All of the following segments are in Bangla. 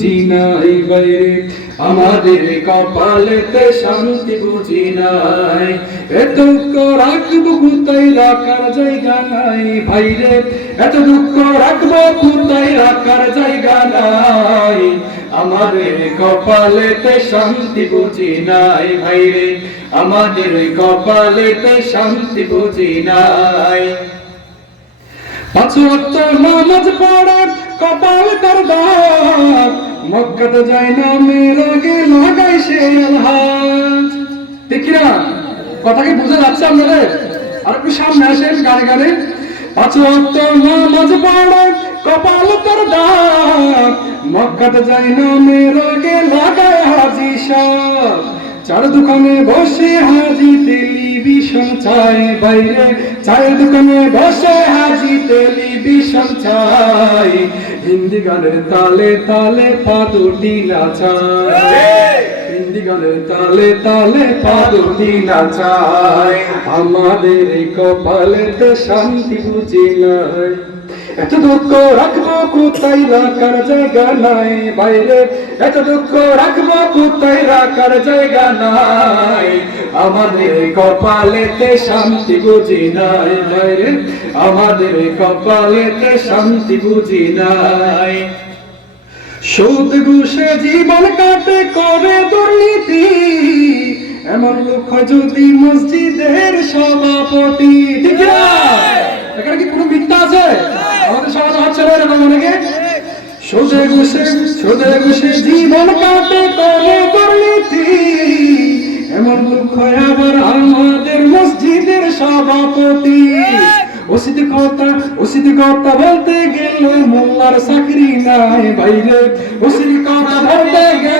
বুঝি বাইরে আমাদের কপালেতে শান্তি বুঝি নাই। এত দুঃখ রাখব রাখার জায়গা নাই ভাইরে এত দুঃখ রাখব কোথায় রাখার জায়গা নাই। আমাদের কপালেতে শান্তি বুঝি নাই আমাদের কপালেতে শান্তি বুঝি নাই। পাঁচ নামাজ পড়ে কপাল তার দাগ মক্কাতে যায় না, মেয়ের আগে লাগাই সে আলহাজ। ঠিক না কথা কি বোঝা যাচ্ছে আপনাদের? আর একটু সামনে আসেন গানে গানে। পাঁচ ওয়াক্ত নামাজ পড়ে, কপাল তার দাগ। মক্কাতে যায় না, মেয়ের আগে লাগায় হাজি সব চার দোকানে বসে হাজি টেলিভিশন চায় বাইরে দোকানে বসে হাজি টেলিভিশন চাই হিন্দি গানের তালে তালে পা দুটি হিন্দি গানের তালে তালে পা দুটি আমাদের শান্তি বুঝি নাই। এত দুঃখ রাখব কোথায় রাখার জায়গা নাই বাইরে? এত দুঃখ রাখব কোথায় রাখার জায়গা নাই? আমাদের কপালেতে শান্তি বুঝি নাই বাইরে আমাদের কপালেতে শান্তি বুঝি নাই। সুদ ঘুষে জীবন কাটে করে দুর্নীতি। এমন লোক যদি মসজিদের সভাপতি। এখানে কি কোনো মিথ্যা আছে? আমাদের সমাজে হচ্ছে না এরকম অনেকে। সুদে ঘুষে সুদে ঘুষে জীবন কাটে করে মসজিদের বলতে গেলে মোল্লার চাকরি নাই বাইরে। ওষুধ কথা বলতে গেলে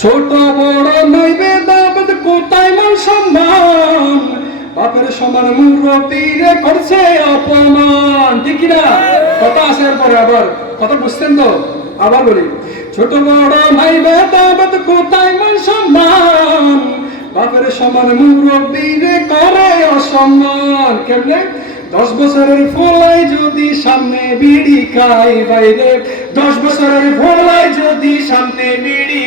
ছোট বড় নইবে দাবত কোথায় মান সম্মান? বাপের সমান মুরব্বীরে করছে অপমান। ঠিক না কথা আছে এরপরে আবার। কথা বুঝতেন তো? আবার বলি। ছোট বড় নইবে দাবত কোথায় মান সম্মান? বাপের সমান মুরব্বীরে করে অসম্মান। কেমনে? দশ বছরের ফলাই যদি সামনে বিড়ি খাই বাইরে। দশ বছরের ফলাই যদি সামনে বিড়ি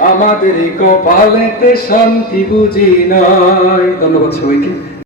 আমাদের কপালেতে শান্তি বুঝি নাই। ধন্যবাদ সবাইকে।